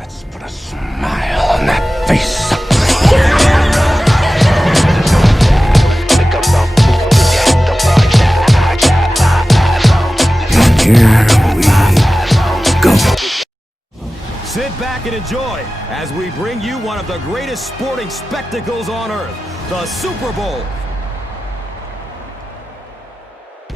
Let's put a smile on that face. Here we go. Sit back and enjoy as we bring you one of the greatest sporting spectacles on earth, the Super Bowl.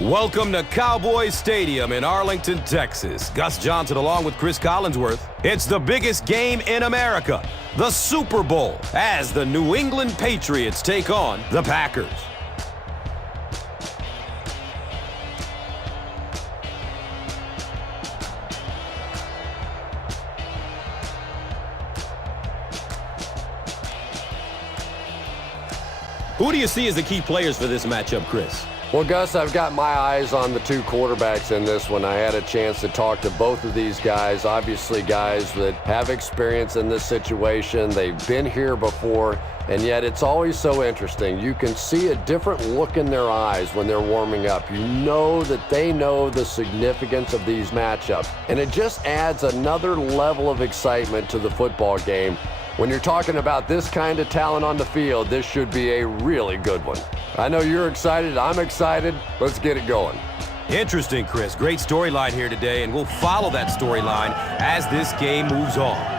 Welcome to Cowboys Stadium in Arlington, Texas. Gus Johnson along with Chris Collinsworth. It's the biggest game in America, the Super Bowl, as the New England Patriots take on the Packers. Who do you see as the key players for this matchup, Chris? Well, Gus, I've got my eyes on the two quarterbacks in this one. I had a chance to talk to both of these guys, obviously guys that have experience in this situation. They've been here before, and yet it's always so interesting. You can see a different look in their eyes when they're warming up. You know that they know the significance of these matchups, and it just adds another level of excitement to the football game. When you're talking about this kind of talent on the field, this should be a really good one. I know you're excited. I'm excited. Let's get it going. Interesting, Chris. Great storyline here today, and we'll follow that storyline as this game moves on.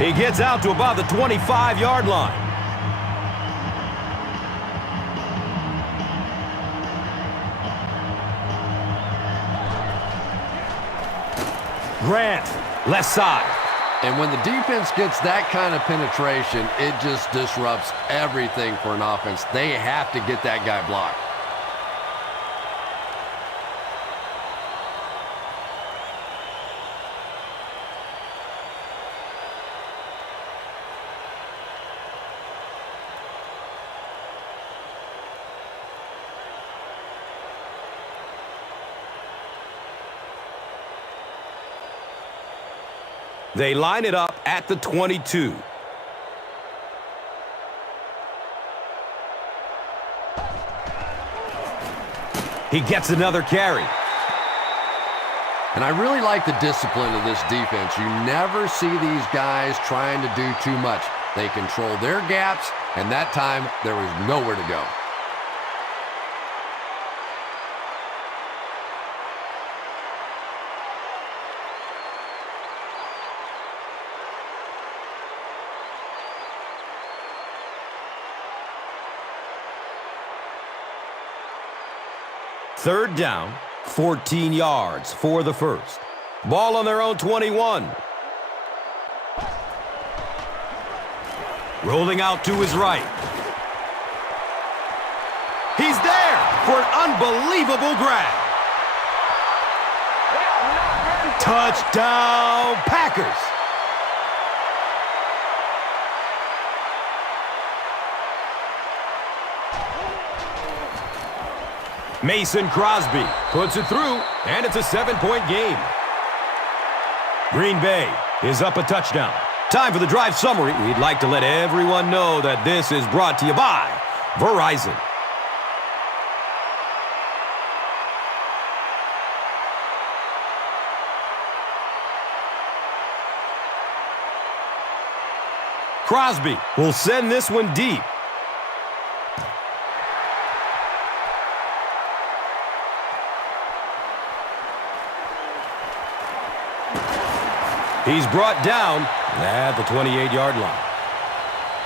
He gets out to about the 25-yard line. Grant, left side. And when the defense gets that kind of penetration, it just disrupts everything for an offense. They have to get that guy blocked. They line it up at the 22. He gets another carry. And I really like the discipline of this defense. You never see these guys trying to do too much. They control their gaps, and that time there was nowhere to go. Third down, 14 yards for the first. Ball on their own 21. Rolling out to his right. He's there for an unbelievable grab. Touchdown, Packers. Mason Crosby puts it through, and it's a 7-point game. Green Bay is up a touchdown. Time for the drive summary. We'd like to let everyone know that this is brought to you by Verizon. Crosby will send this one deep. He's brought down at the 28-yard line.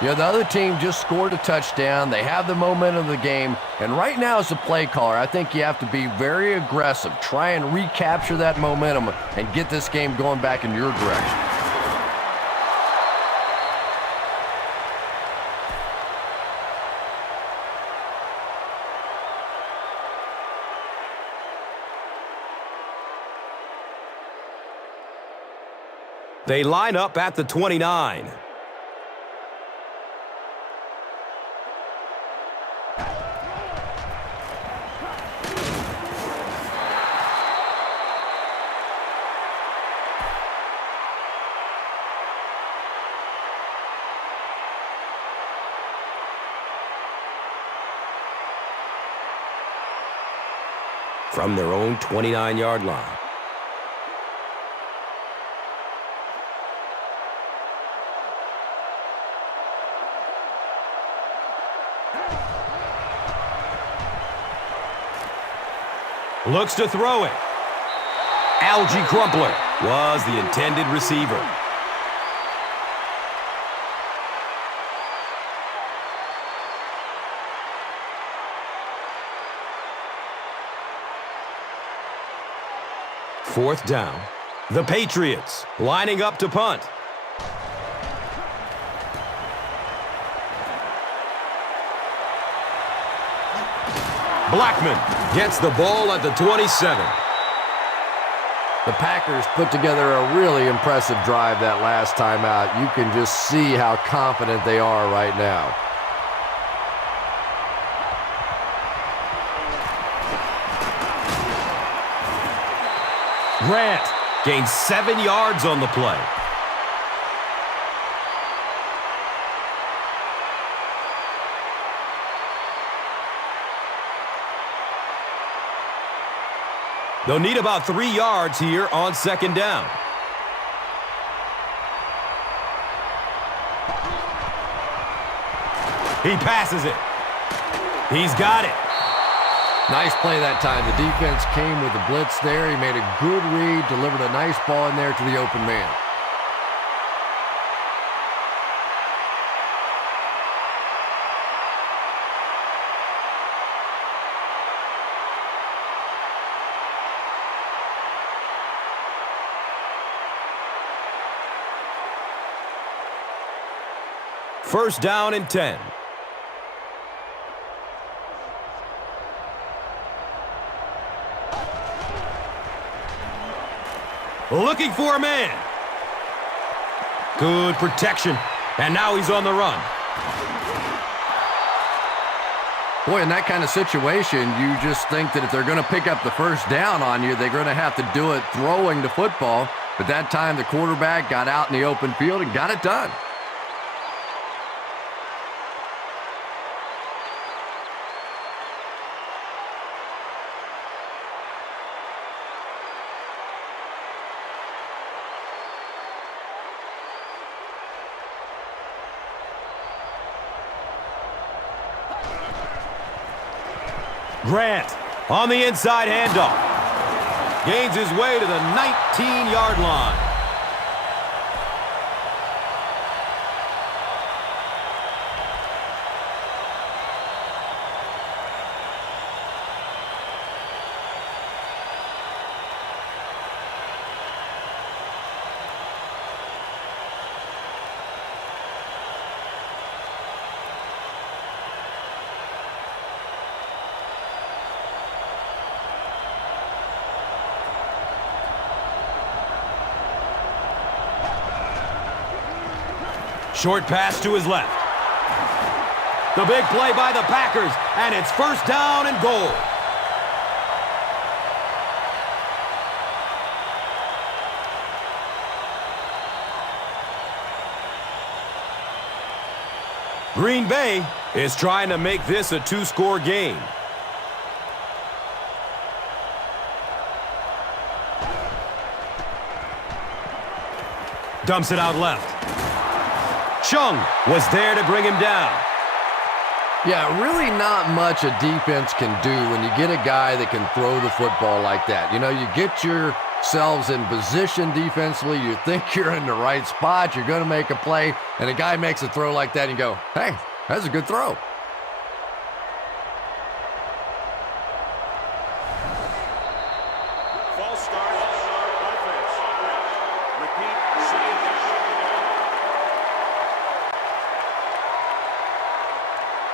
Yeah, the other team just scored a touchdown. They have the momentum of the game. And right now as a play caller, I think you have to be very aggressive. Try and recapture that momentum and get this game going back in your direction. They line up at the 29. From their own 29-yard line. Looks to throw it. Algie Crumpler was the intended receiver. Fourth down. The Patriots lining up to punt. Blackman gets the ball at the 27. The Packers put together a really impressive drive that last time out. You can just see how confident they are right now. Grant gains 7 yards on the play. They'll need about 3 yards here on second down. He passes it. He's got it. Nice play that time. The defense came with the blitz there. He made a good read, delivered a nice ball in there to the open man. First down and 10. Looking for a man. Good protection. And now he's on the run. Boy, in that kind of situation, you just think that if they're going to pick up the first down on you, they're going to have to do it throwing the football. But that time, the quarterback got out in the open field and got it done. Grant on the inside handoff. Gains his way to the 19-yard line. Short pass to his left. The big play by the Packers, and it's first down and goal. Green Bay is trying to make this a two-score game. Dumps it out left. Chung was there to bring him down. Yeah, really not much a defense can do when you get a guy that can throw the football like that. You know, you get yourselves in position defensively. You think you're in the right spot. You're going to make a play, and a guy makes a throw like that, and you go, hey, that's a good throw. False start, offense. Repeat, second down.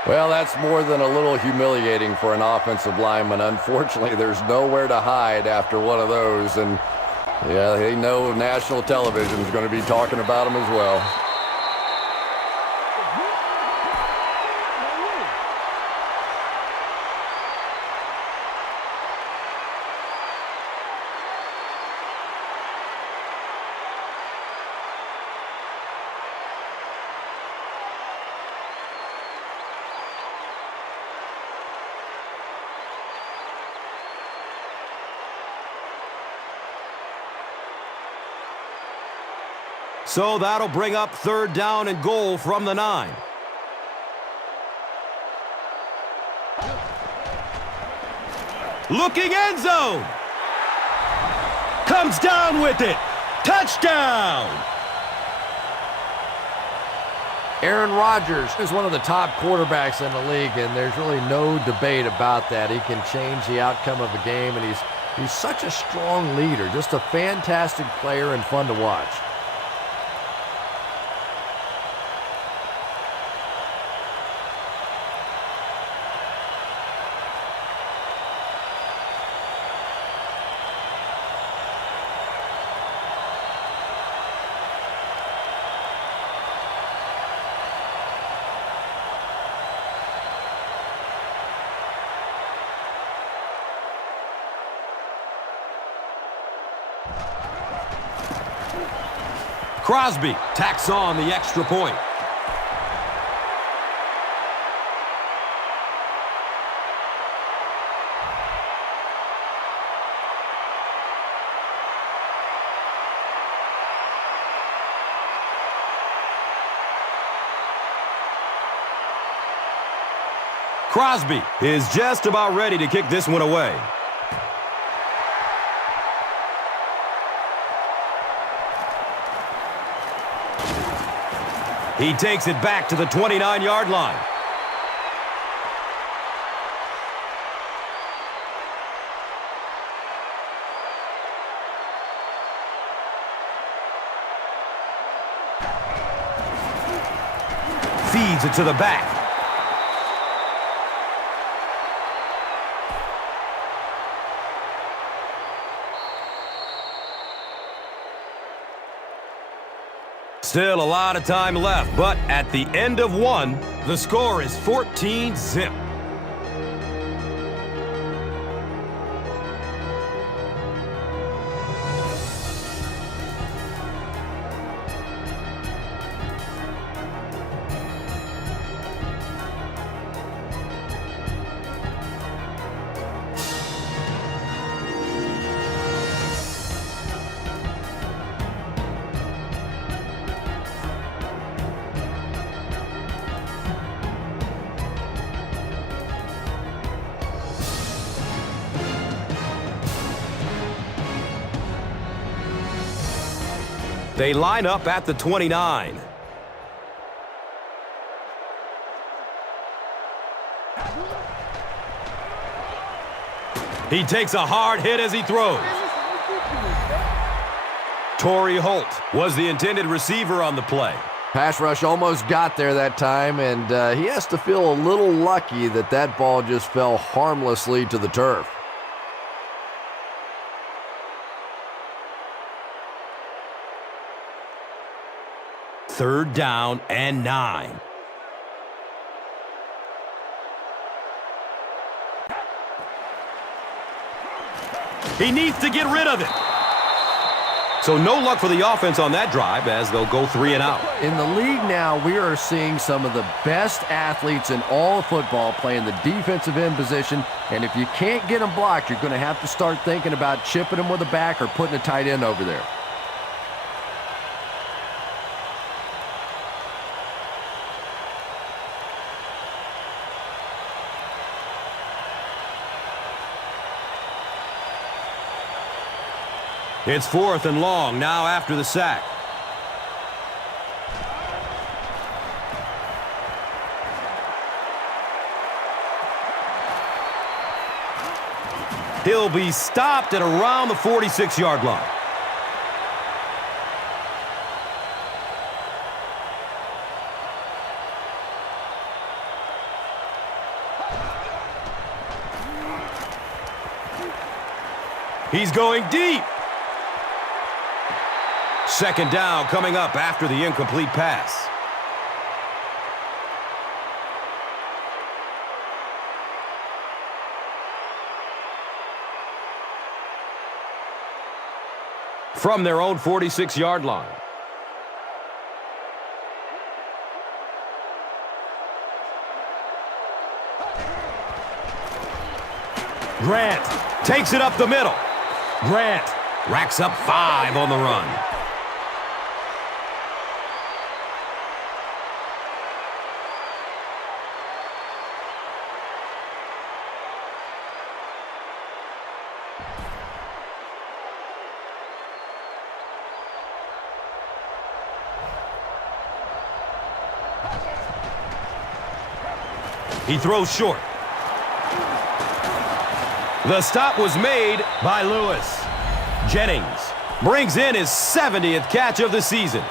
Well, that's more than a little humiliating for an offensive lineman. Unfortunately, there's nowhere to hide after one of those. And Yeah, they know national television is going to be talking about him as well. So that'll bring up 3rd down and goal from the 9. Looking end zone. Comes down with it. Touchdown. Aaron Rodgers is one of the top quarterbacks in the league, and there's really no debate about that. He can change the outcome of a game, and he's such a strong leader, just a fantastic player and fun to watch. Crosby tacks on the extra point. Crosby is just about ready to kick this one away. He takes it back to the 29-yard line. Feeds it to the back. Still a lot of time left, but at the end of one, the score is 14-zip. They line up at the 29. He takes a hard hit as he throws. Torrey Holt was the intended receiver on the play. Pass rush almost got there that time, and he has to feel a little lucky that that ball just fell harmlessly to the turf. Third down and 9. He needs to get rid of it. So no luck for the offense on that drive as they'll go 3 and out. In the league now, we are seeing some of the best athletes in all of football playing the defensive end position, and if you can't get them blocked, you're going to have to start thinking about chipping them with a back or putting a tight end over there. It's 4th and long now after the sack. He'll be stopped at around the 46-yard line. He's going deep. Second down coming up after the incomplete pass. From their own 46-yard line. Grant takes it up the middle. Grant racks up 5 on the run. He throws short. The stop was made by Lewis. Jennings brings in his 70th catch of the season.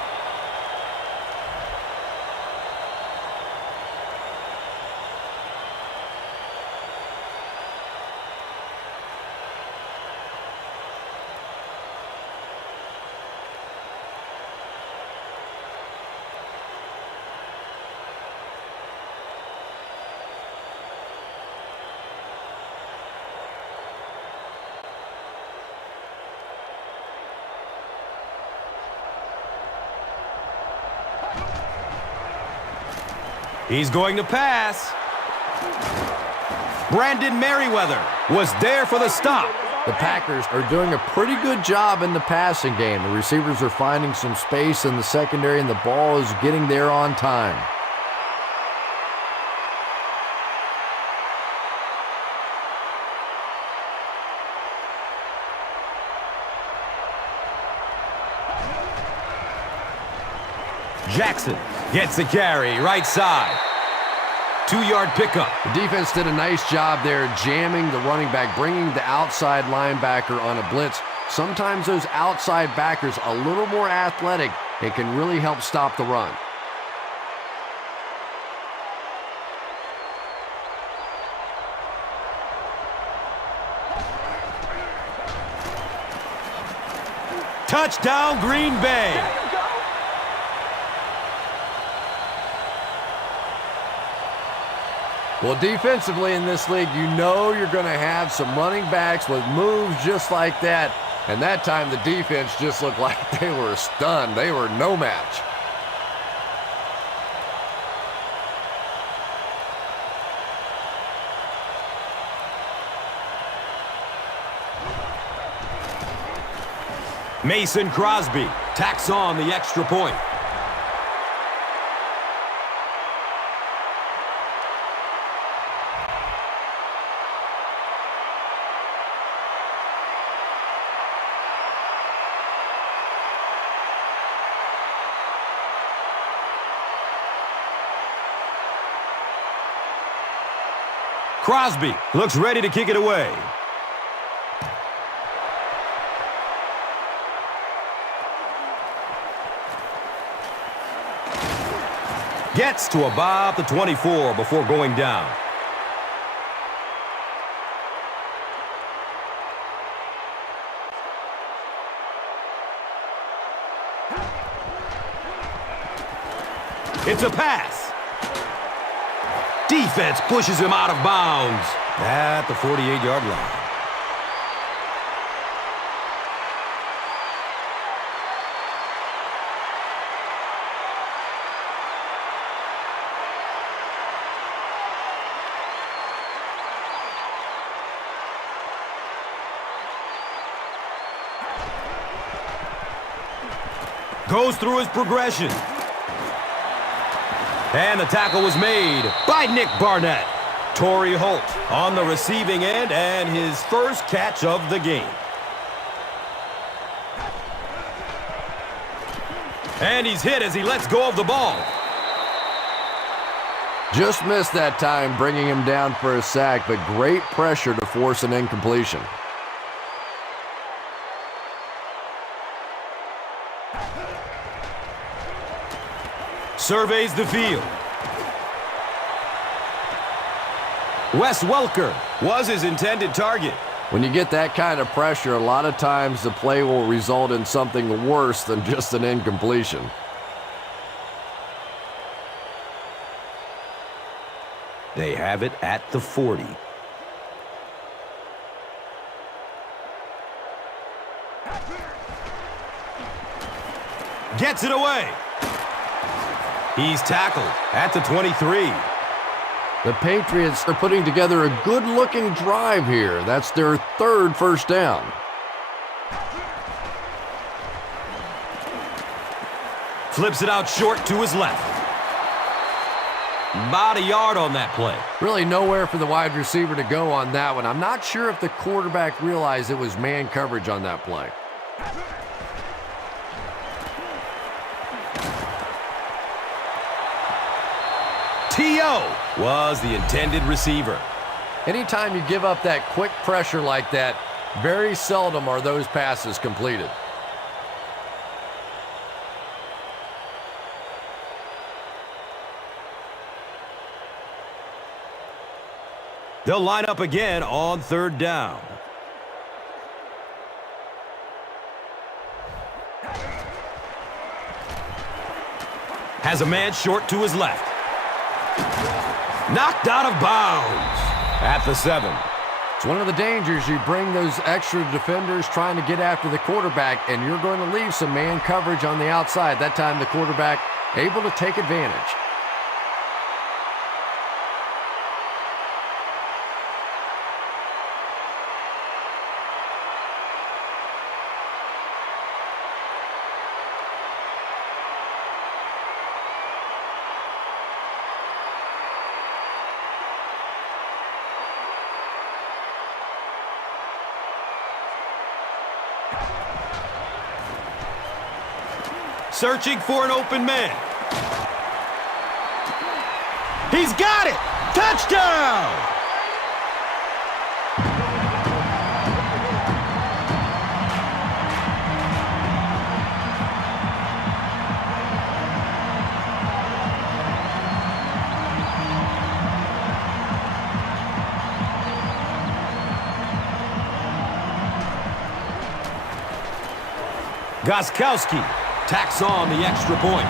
He's going to pass. Brandon Merriweather was there for the stop. The Packers are doing a pretty good job in the passing game. The receivers are finding some space in the secondary, and the ball is getting there on time. Jackson gets the carry, right side. 2-yard pickup. The defense did a nice job there jamming the running back, bringing the outside linebacker on a blitz. Sometimes those outside backers a little more athletic and can really help stop the run. Touchdown, Green Bay. Well, defensively in this league, you know you're going to have some running backs with moves just like that. And that time the defense just looked like they were stunned. They were no match. Mason Crosby tacks on the extra point. Crosby looks ready to kick it away. Gets to about the 24 before going down. It's a pass. Defense pushes him out of bounds at the 48-yard line. Goes through his progression. And the tackle was made by Nick Barnett. Torrey Holt on the receiving end and his first catch of the game. And he's hit as he lets go of the ball. Just missed that time, bringing him down for a sack, but great pressure to force an incompletion. Surveys the field. Wes Welker was his intended target. When you get that kind of pressure, a lot of times the play will result in something worse than just an incompletion. They have it at the 40. Gets it away. He's tackled at the 23. The Patriots are putting together a good-looking drive here. That's their third first down. Flips it out short to his left. About a yard on that play. Really nowhere for the wide receiver to go on that one. I'm not sure if the quarterback realized it was man coverage on that play. T.O. was the intended receiver. Anytime you give up that quick pressure like that, very seldom are those passes completed. They'll line up again on third down. Has a man short to his left. Knocked out of bounds at the 7. It's one of the dangers. You bring those extra defenders trying to get after the quarterback, and you're going to leave some man coverage on the outside. That time the quarterback able to take advantage. Searching for an open man. He's got it! Touchdown! Gostkowski tacks on the extra point.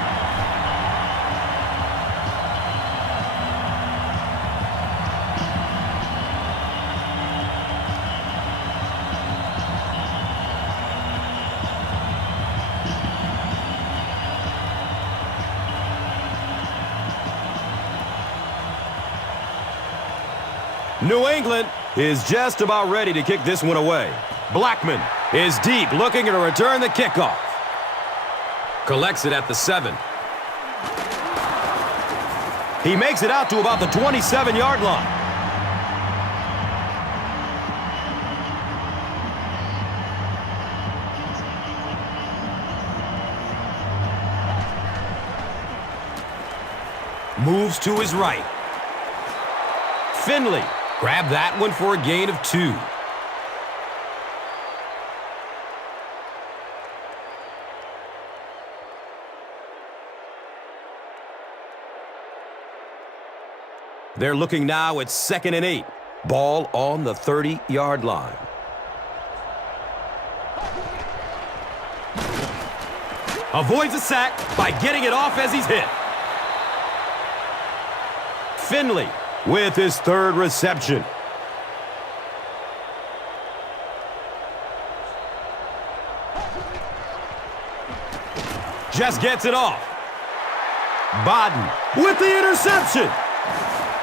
New England is just about ready to kick this one away. Blackman is deep, looking to return the kickoff. Collects it at the 7. He makes it out to about the 27-yard line. Moves to his right. Finley grabbed that one for a gain of 2. They're looking now at 2nd and 8. Ball on the 30-yard line. Avoids a sack by getting it off as he's hit. Finley with his 3rd reception. Just gets it off. Bodden with the interception.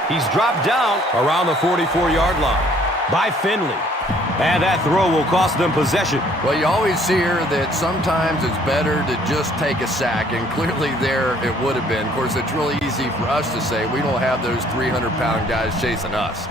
He's dropped down around the 44-yard line by Finley. And that throw will cost them possession. Well, you always hear that sometimes it's better to just take a sack, and clearly there it would have been. Of course, it's really easy for us to say we don't have those 300-pound guys chasing us.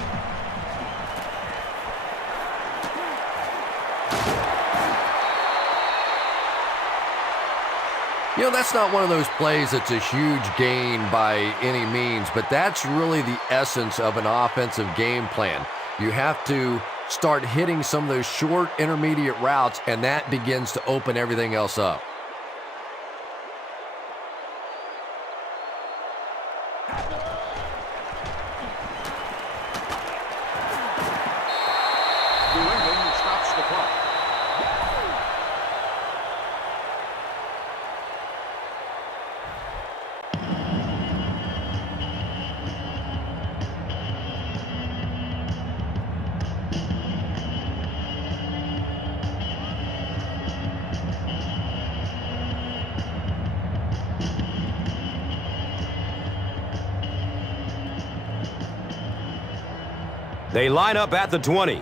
You know, that's not one of those plays that's a huge gain by any means, but that's really the essence of an offensive game plan. You have to start hitting some of those short intermediate routes, and that begins to open everything else up. New England They line up at the 20.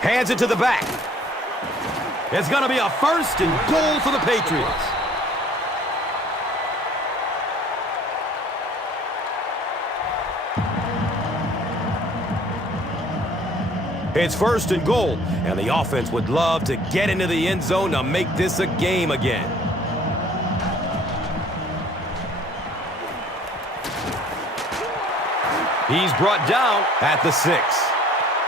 Hands it to the back. It's going to be a first and goal for the Patriots. It's first and goal, and the offense would love to get into the end zone to make this a game again. He's brought down at the 6.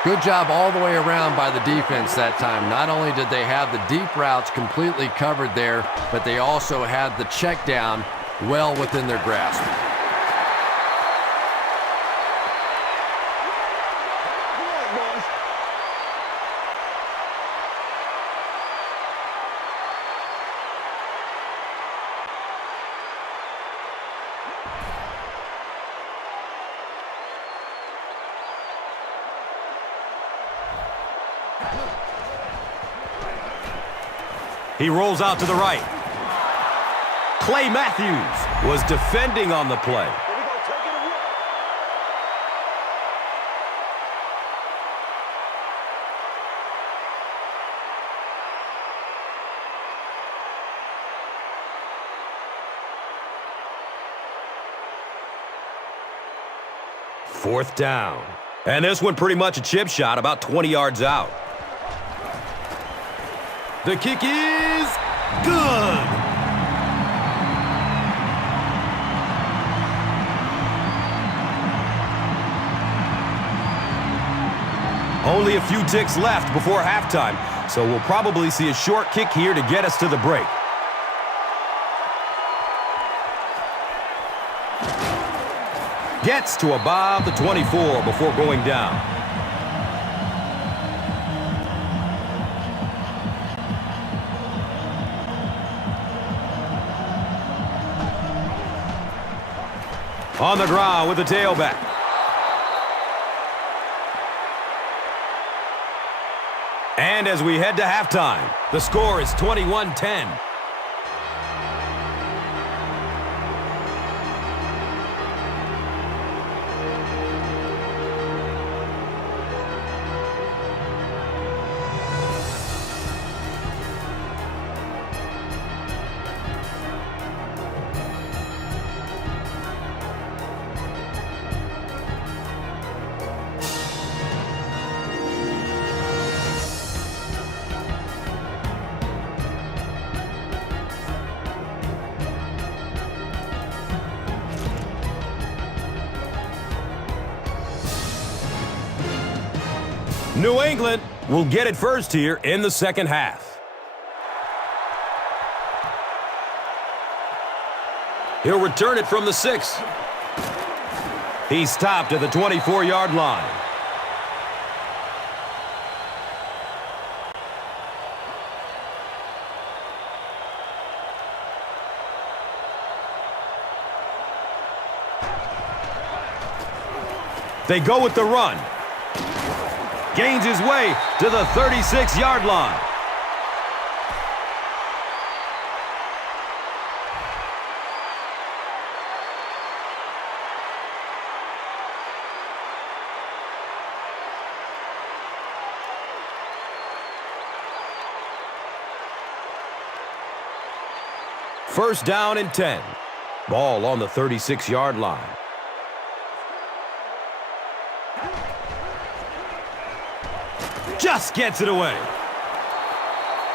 Good job all the way around by the defense that time. Not only did they have the deep routes completely covered there, but they also had the check down well within their grasp. He rolls out to the right. Clay Matthews was defending on the play. Fourth down. And this one pretty much a chip shot, about 20 yards out. The kick is good. Only a few ticks left before halftime, so we'll probably see a short kick here to get us to the break. Gets to about the 24 before going down. On the ground with the tailback. And as we head to halftime, the score is 21-10. New England will get it first here in the second half. He'll return it from the 6. He's stopped at the 24-yard line. They go with the run. Gains his way to the 36-yard line. First down and 10. Ball on the 36-yard line. Just gets it away.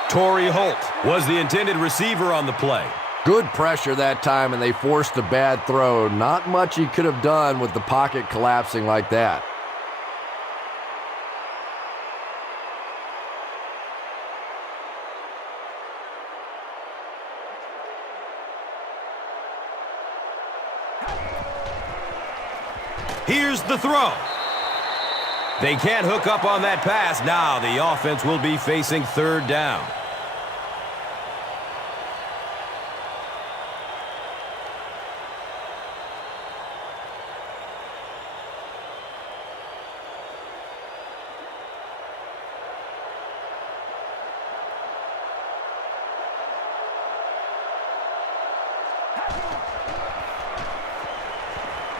Torrey Holt was the intended receiver on the play. Good pressure that time, and they forced a bad throw. Not much he could have done with the pocket collapsing like that. Here's the throw. They can't hook up on that pass. Now the offense will be facing third down.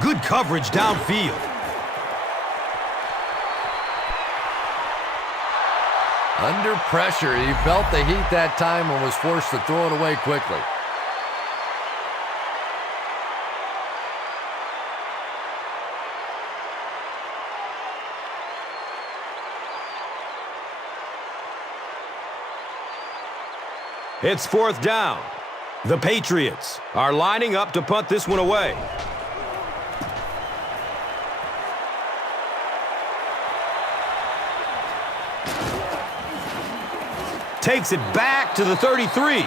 Good coverage downfield. Under pressure, he felt the heat that time and was forced to throw it away quickly. It's 4th down. The Patriots are lining up to punt this one away. Takes it back to the 33.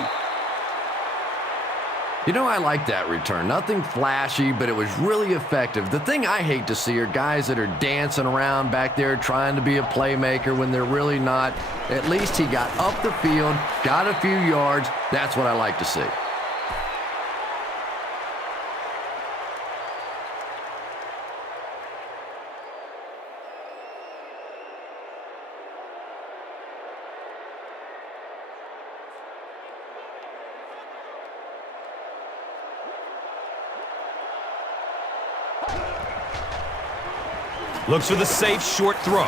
You know, I like that return. Nothing flashy, but it was really effective. The thing I hate to see are guys that are dancing around back there trying to be a playmaker when they're really not. At least he got up the field, got a few yards. That's what I like to see. Looks for the safe short throw.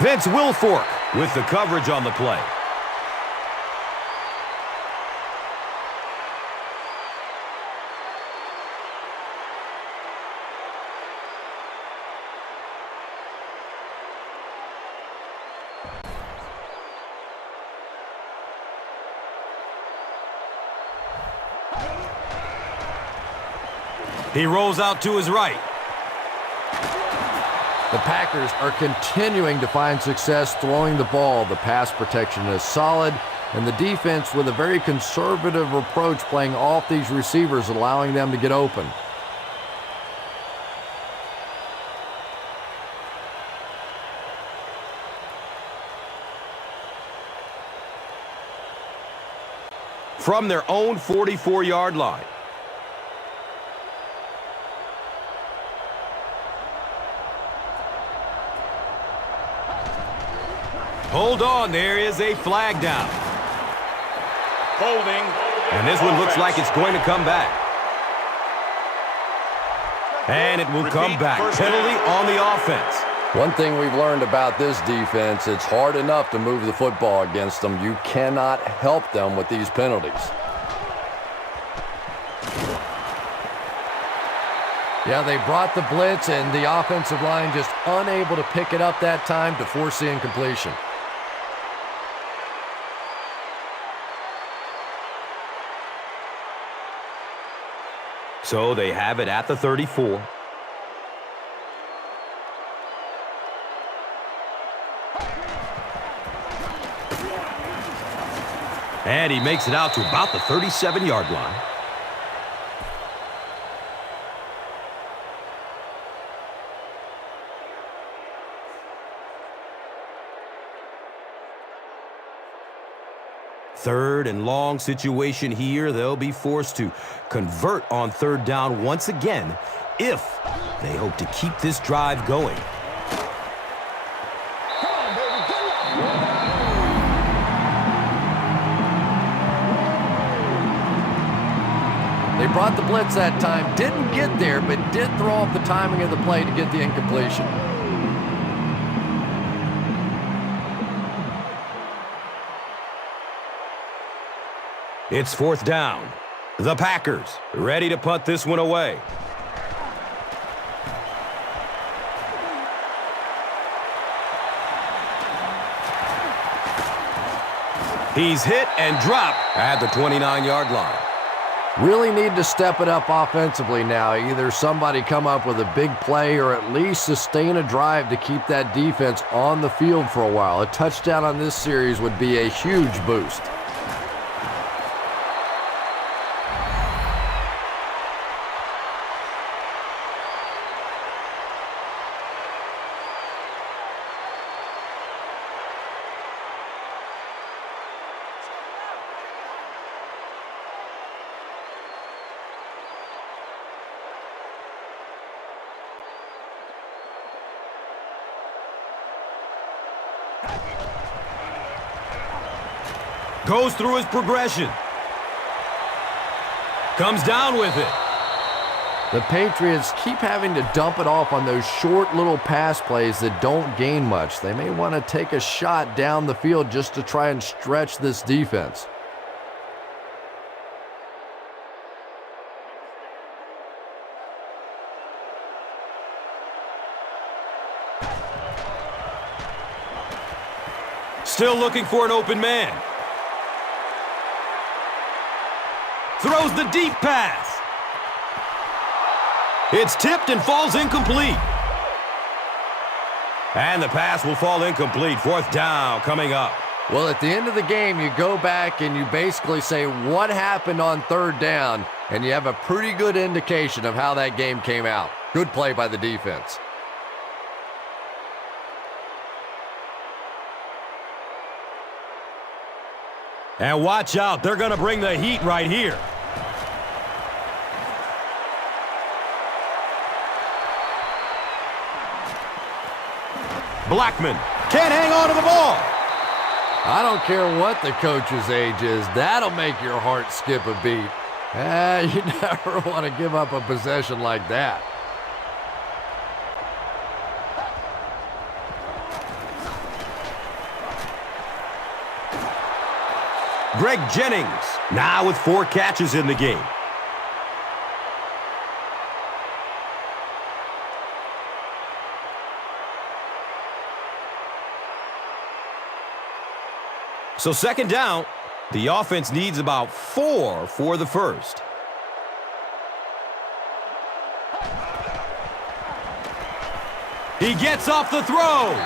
Vince Wilfork with the coverage on the play. He rolls out to his right. The Packers are continuing to find success throwing the ball. The pass protection is solid, and the defense with a very conservative approach playing off these receivers, allowing them to get open. From their own 44-yard line. Hold on, there is a flag down. Holding. And this one looks like it's going to come back. And it will come back. Penalty on the offense. One thing we've learned about this defense, it's hard enough to move the football against them. You cannot help them with these penalties. Yeah, they brought the blitz, and the offensive line just unable to pick it up that time to force the incompletion. So they have it at the 34. And he makes it out to about the 37-yard line. Third and long situation here. They'll be forced to convert on 3rd down once again if they hope to keep this drive going. They brought the blitz that time, didn't get there, but did throw off the timing of the play to get the incompletion. It's 4th down. The Packers ready to punt this one away. He's hit and dropped at the 29-yard line. Really need to step it up offensively now. Either somebody come up with a big play or at least sustain a drive to keep that defense on the field for a while. A touchdown on this series would be a huge boost. Goes through his progression. Comes down with it. The Patriots keep having to dump it off on those short little pass plays that don't gain much. They may want to take a shot down the field just to try and stretch this defense. Still looking for an open man. Throws the deep pass. It's tipped and falls incomplete. And the pass will fall incomplete. Fourth down coming up. Well, at the end of the game, you go back and you basically say what happened on third down, and you have a pretty good indication of how that game came out. Good play by the defense. And watch out, they're going to bring the heat right here. Blackman can't hang on to the ball. I don't care what the coach's age is. That'll make your heart skip a beat. You never want to give up a possession like that. Greg Jennings now with 4 catches in the game. So second down, the offense needs about 4 for the first. He gets off the throw.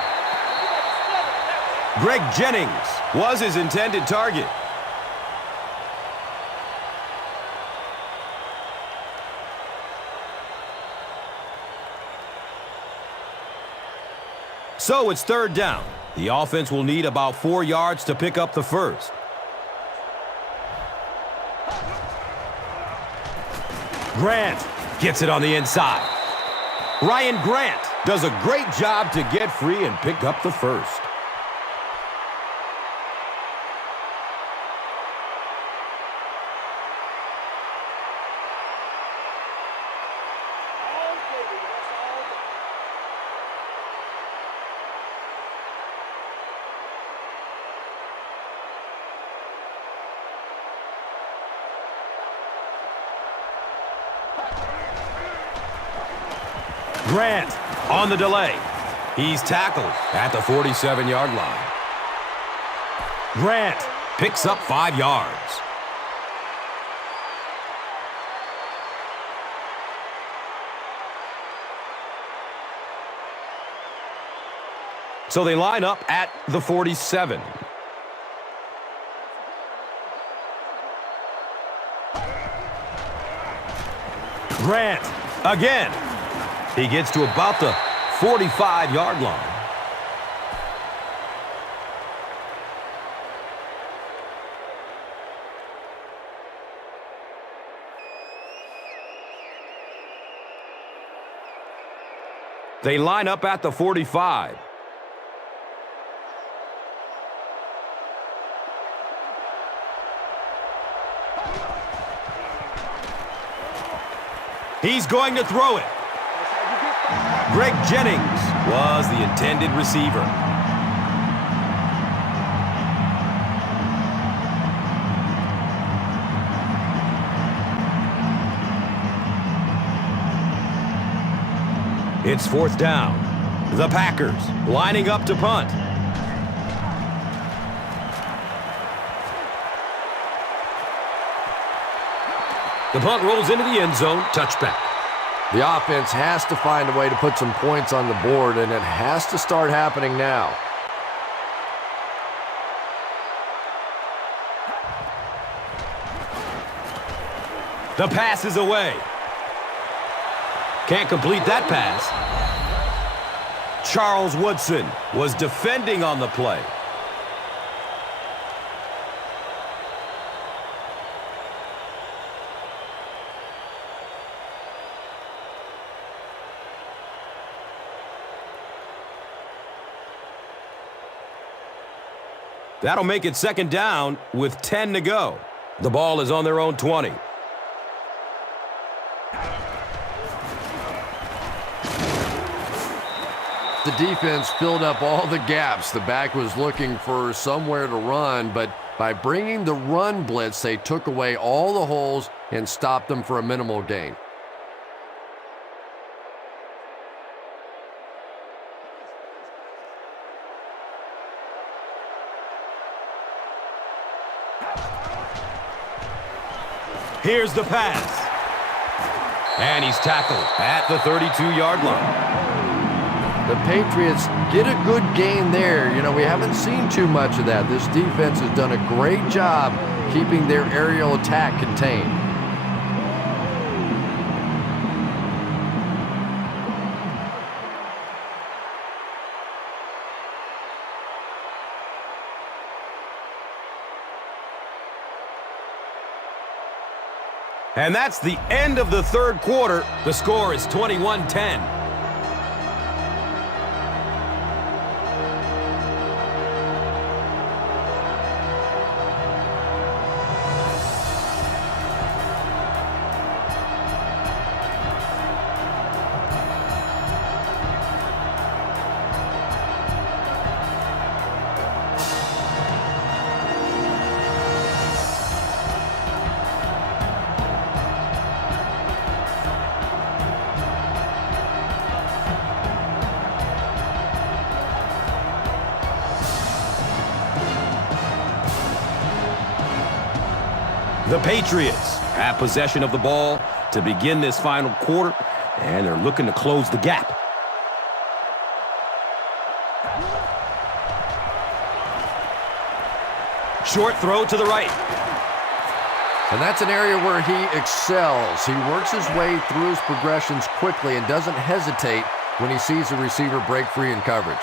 Greg Jennings was his intended target. So it's third down. The offense will need about 4 yards to pick up the first. Grant gets it on the inside. Ryan Grant does a great job to get free and pick up the first. Grant on the delay. He's tackled at the 47-yard line. Grant picks up 5 yards. So they line up at the 47. Grant again. He gets to about the 45-yard line. They line up at the 45. He's going to throw it. Greg Jennings was the intended receiver. It's fourth down. The Packers lining up to punt. The punt rolls into the end zone. Touchback. The offense has to find a way to put some points on the board, and it has to start happening now. The pass is away. Can't complete that pass. Charles Woodson was defending on the play. That'll make it second down with 10 to go. The ball is on their own 20. the defense filled up all the gaps. The back was looking for somewhere to run, but by bringing the run blitz, they took away all the holes and stopped them for a minimal gain. Here's the pass. And he's tackled at the 32-yard line. The Patriots get a good gain there. You know, we haven't seen too much of that. This defense has done a great job keeping their aerial attack contained. And that's the end of the third quarter. The score is 21-10. The Patriots have possession of the ball to begin this final quarter, and they're looking to close the gap. Short throw to the right. And that's an area where he excels. He works his way through his progressions quickly and doesn't hesitate when he sees a receiver break free in coverage.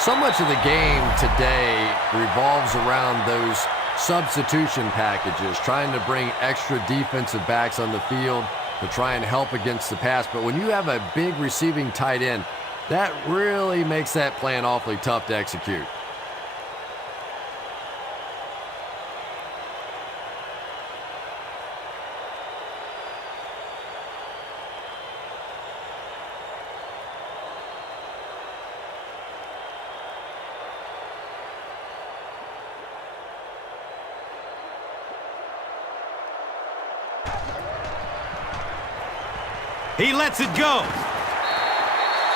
So much of the game today revolves around those substitution packages, trying to bring extra defensive backs on the field to try and help against the pass. But when you have a big receiving tight end, that really makes that plan awfully tough to execute. He lets it go.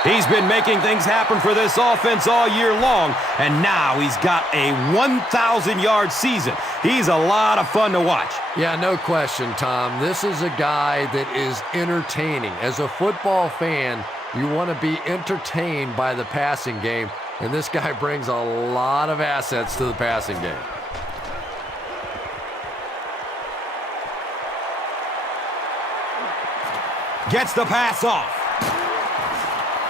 He's been making things happen for this offense all year long, and now he's got a 1,000-yard season. He's a lot of fun to watch. Yeah, no question, Tom. This is a guy that is entertaining. As a football fan, you want to be entertained by the passing game, and this guy brings a lot of assets to the passing game. Gets the pass off.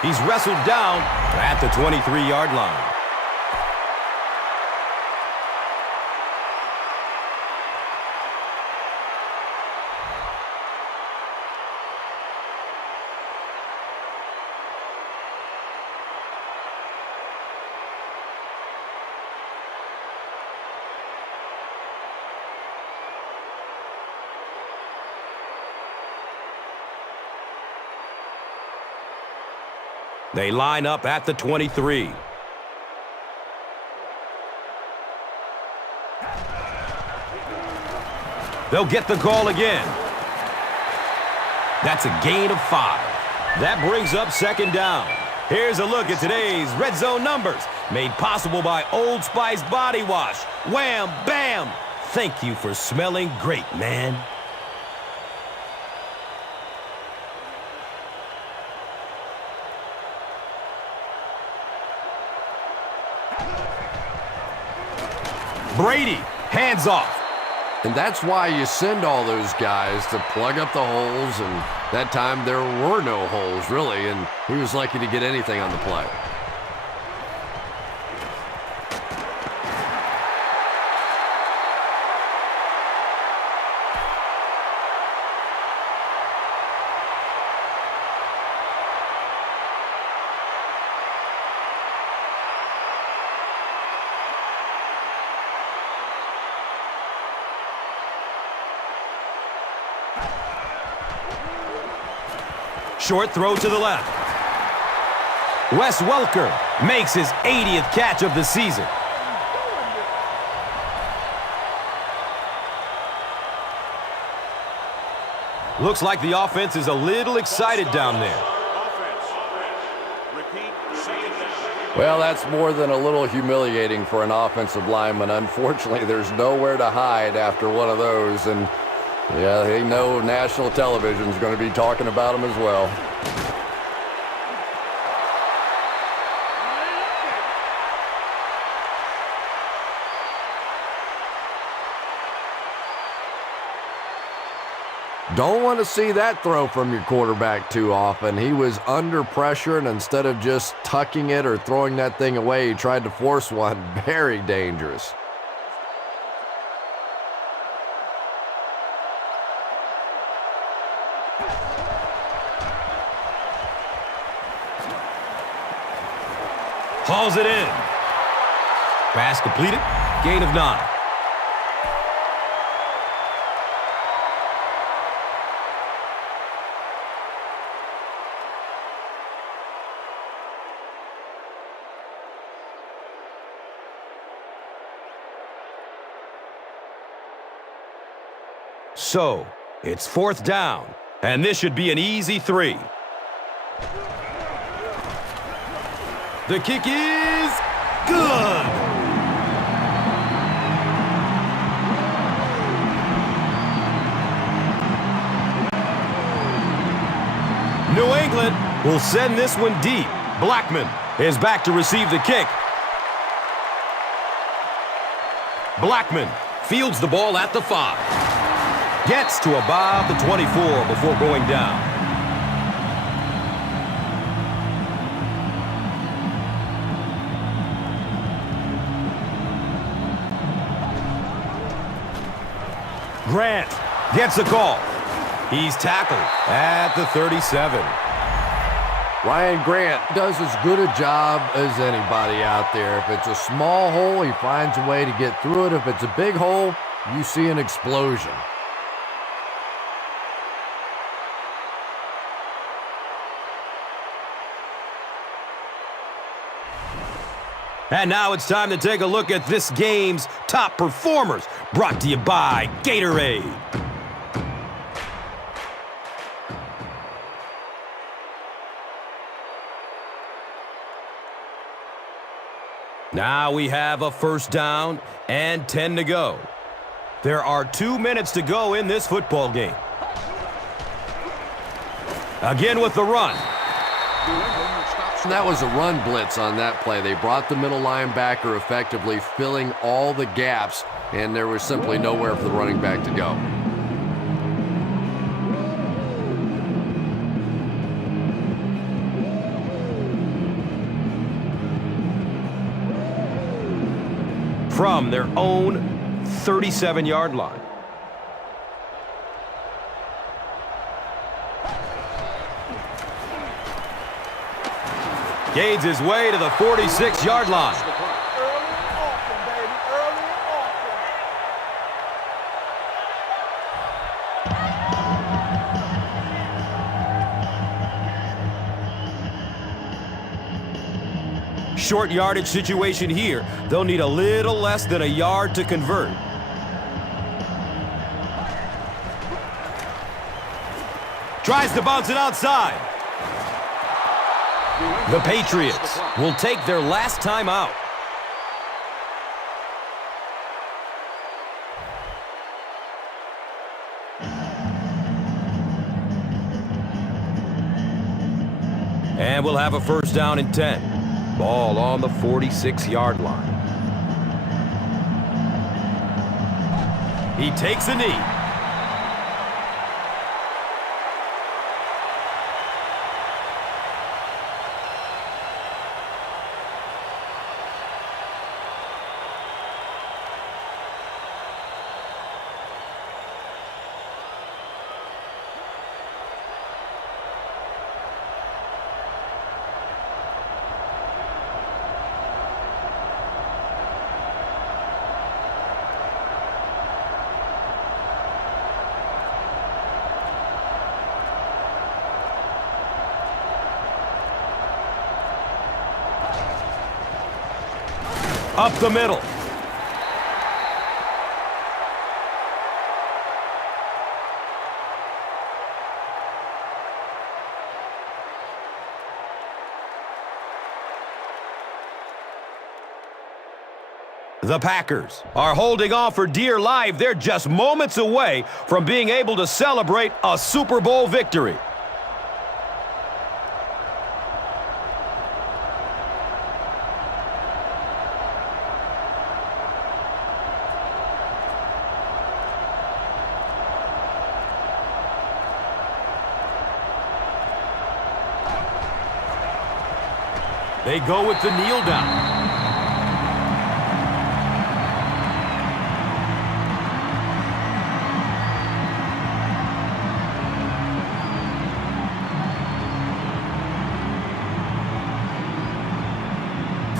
He's wrestled down at the 23-yard line. They line up at the 23. They'll get the call again. That's a gain of 5. That brings up second down. Here's a look at today's red zone numbers, made possible by Old Spice Body Wash. Wham, bam! Thank you for smelling great, man. Brady, hands off. And that's why you send all those guys to plug up the holes, and that time there were no holes, really, and he was lucky to get anything on the play. Short throw to the left. Wes Welker makes his 80th catch of the season. Looks like the offense is a little excited down there. Well, that's more than a little humiliating for an offensive lineman. Unfortunately, there's nowhere to hide after one of those. And, yeah, they know national television is going to be talking about them as well. Don't want to see that throw from your quarterback too often. He was under pressure, and instead of just tucking it or throwing that thing away, he tried to force one. Very dangerous. Hauls it in. Pass completed. Gain of 9. So, it's 4th down, and this should be an easy 3. The kick is good. New England will send this one deep. Blackman is back to receive the kick. Blackman fields the ball at the 5. Gets to about the 24 before going down. Grant gets the call. He's tackled at the 37. Ryan Grant does as good a job as anybody out there. If it's a small hole, he finds a way to get through it. If it's a big hole, you see an explosion. And now it's time to take a look at this game's top performers, brought to you by Gatorade. Now we have a 1st down and 10 to go. There are 2 minutes to go in this football game. Again with the run. That was a run blitz on that play. They brought the middle linebacker effectively, filling all the gaps, and there was simply nowhere for the running back to go. From their own 37-yard line. Gains his way to the 46-yard line. Short yardage situation here. They'll need a little less than a yard to convert. Tries to bounce it outside. The Patriots will take their last time out. And we'll have a 1st down and 10. Ball on the 46-yard line. He takes a knee. up the middle. The Packers are holding on for dear life. They're just moments away from being able to celebrate a Super Bowl victory. They go with the kneel down.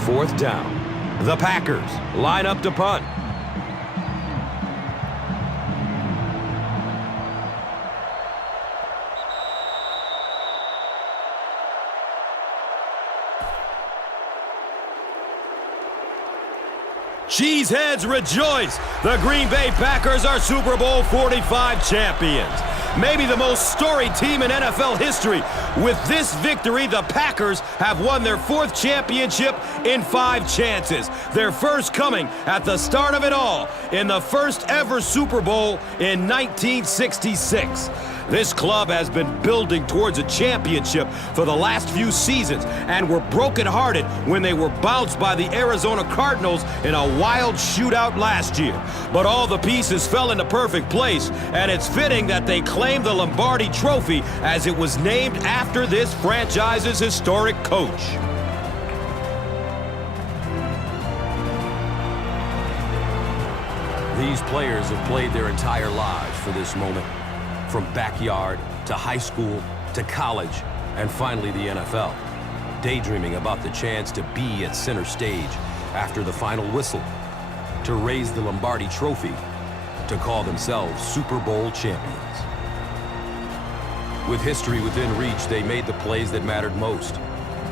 Fourth down. The Packers line up to punt. Cheeseheads rejoice! The Green Bay Packers are Super Bowl 45 champions. Maybe the most storied team in NFL history. With this victory, the Packers have won their 4th championship in 5 chances. Their first coming at the start of it all in the first ever Super Bowl in 1966. This club has been building towards a championship for the last few seasons and were brokenhearted when they were bounced by the Arizona Cardinals in a wild shootout last year. But all the pieces fell into perfect place, and it's fitting that they claim the Lombardi Trophy as it was named after this franchise's historic coach. These players have played their entire lives for this moment. From backyard to high school to college and finally the NFL. Daydreaming about the chance to be at center stage after the final whistle, to raise the Lombardi Trophy, to call themselves Super Bowl champions. With history within reach, they made the plays that mattered most.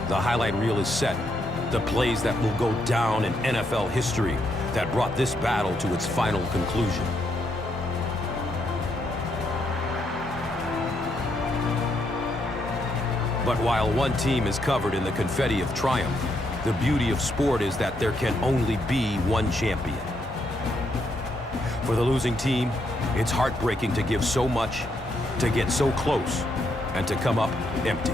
The highlight reel is set. The plays that will go down in NFL history that brought this battle to its final conclusion. But while one team is covered in the confetti of triumph, the beauty of sport is that there can only be one champion. For the losing team, it's heartbreaking to give so much, to get so close, and to come up empty.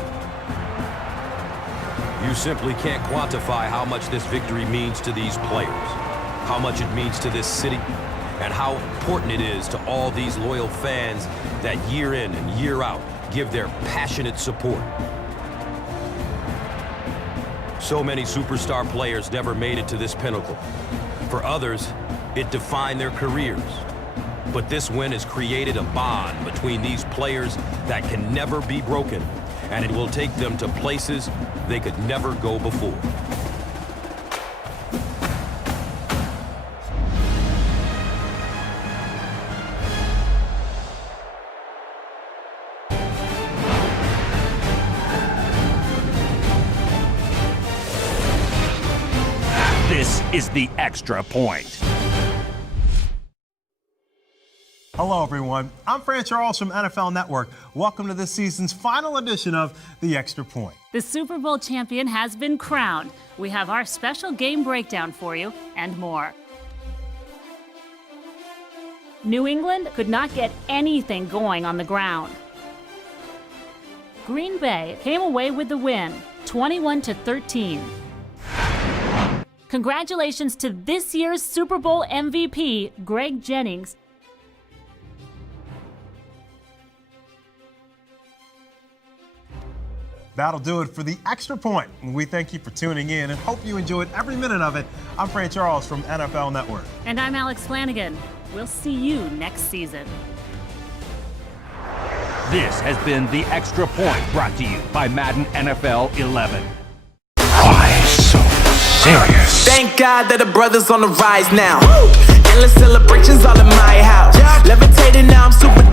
You simply can't quantify how much this victory means to these players, how much it means to this city, and how important it is to all these loyal fans that year in and year out give their passionate support. So many superstar players never made it to this pinnacle. For others, it defined their careers. But this win has created a bond between these players that can never be broken, and it will take them to places they could never go before. This is the Extra Point. Hello, everyone. I'm Fran Charles from NFL Network. Welcome to this season's final edition of The Extra Point. The Super Bowl champion has been crowned. We have our special game breakdown for you and more. New England could not get anything going on the ground. Green Bay came away with the win, 21-13. Congratulations to this year's Super Bowl MVP, Greg Jennings. That'll do it for The Extra Point. We thank you for tuning in and hope you enjoyed every minute of it. I'm Fran Charles from NFL Network. And I'm Alex Flanagan. We'll see you next season. This has been The Extra Point, brought to you by Madden NFL 11. Why so serious? Thank God that the brothers on the rise now. Endless celebrations all in my house. Levitating now, I'm super